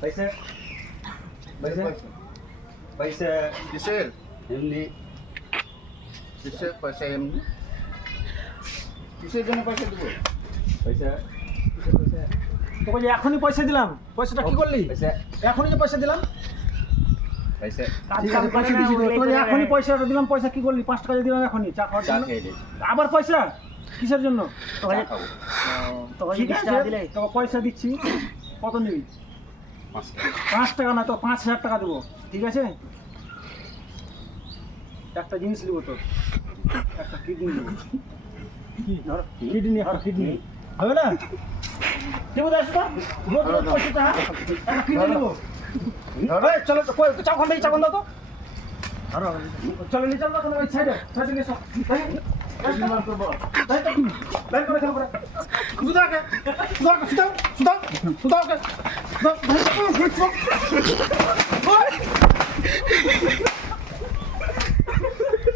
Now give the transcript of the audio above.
পয়সা পয়সা পয়সা কিসের এমনি কিসের পয়সা এমনি কিসের জন্য পয়সা দেবো পয়সা তোকে যে এখনই পয়সা দিলাম, পয়সাটা কি করলি? পয়সা এখনই যে পয়সা দিলাম, পয়সা ঠিক আছে পয়সা দিয়েছি তো। তোকে যে এখনই পয়সাটা দিলাম, পয়সা কি করলি? 5 টাকা দিয়ে দিলাম এখনই চা খাওয়ার চা জন্য। খেয়ে নিয়েছি আবার পয়সা কিসের জন্য? চা খাবো ঠিক আছে, তোকে পয়সা দিচ্ছি, কত নিবি? 5 টাকা 5 টাকা না তো 5000 টাকা দেবো, ঠিক আছে? একটা জিনিস নেবো তোর, একটা কিডনি নেবো। কিডনি কিডনি হবে না? দেবো দাস তো, রোজ রোজ পয়সাটা, একটা কিডনি নেবো। এই, চলো তো, চা খান দেখি, চা খান দাও তো। চলো নিয়ে চলো তো, ওই সাইডে নিয়ে এসো। লাইন করে খেলো করে। সুদাকে, সুদাকে।